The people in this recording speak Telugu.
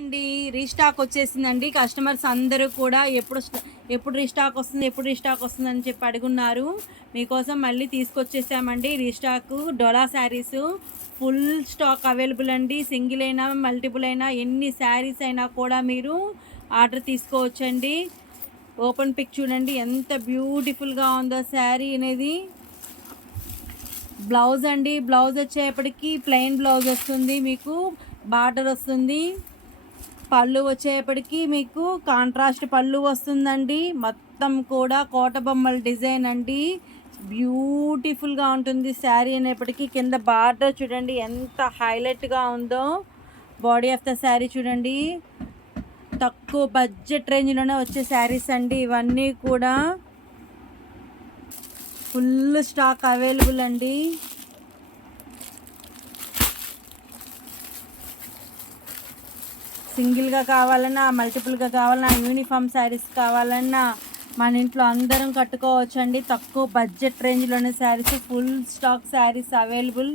అండి రీస్టాక్ వచ్చేసిందండి. కస్టమర్స్ అందరూ కూడా ఎప్పుడు రీస్టాక్ వస్తుందని చెప్పి అడుగున్నారు. మీకోసం మళ్ళీ తీసుకొచ్చేసామండి రీస్టాక్. డోలా శారీస్ ఫుల్ స్టాక్ అవైలబుల్ అండి. సింగిల్ అయినా మల్టిపుల్ అయినా ఎన్ని శారీస్ అయినా కూడా మీరు ఆర్డర్ తీసుకోవచ్చండి. ఓపెన్ పిక్ చూడండి ఎంత బ్యూటిఫుల్గా ఉందో శారీ అనేది. బ్లౌజ్ అండి, బ్లౌజ్ వచ్చేప్పటికి ప్లెయిన్ బ్లౌజ్ వస్తుంది, మీకు బార్డర్ వస్తుంది. పళ్ళు వచ్చేప్పటికి మీకు కాంట్రాస్ట్ పళ్ళు వస్తుందండి. మొత్తం కూడా కోట బొమ్మల డిజైన్ అండి. బ్యూటిఫుల్గా ఉంటుంది శారీ అనేప్పటికీ. కింద బార్డర్ చూడండి ఎంత హైలైట్గా ఉందో. బాడీ ఆఫ్ ద శారీ చూడండి. తక్కువ బడ్జెట్ రేంజ్లోనే వచ్చే శారీస్ అండి ఇవన్నీ కూడా. ఫుల్ స్టాక్ అవైలబుల్ అండి. సింగిల్గా కావాలన్నా, మల్టిపుల్గా కావాలన్నా, యూనిఫామ్ శారీస్ కావాలన్నా మన ఇంట్లో అందరం కట్టుకోవచ్చండి. తక్కువ బడ్జెట్ రేంజ్లోనే saris, full stock saris available.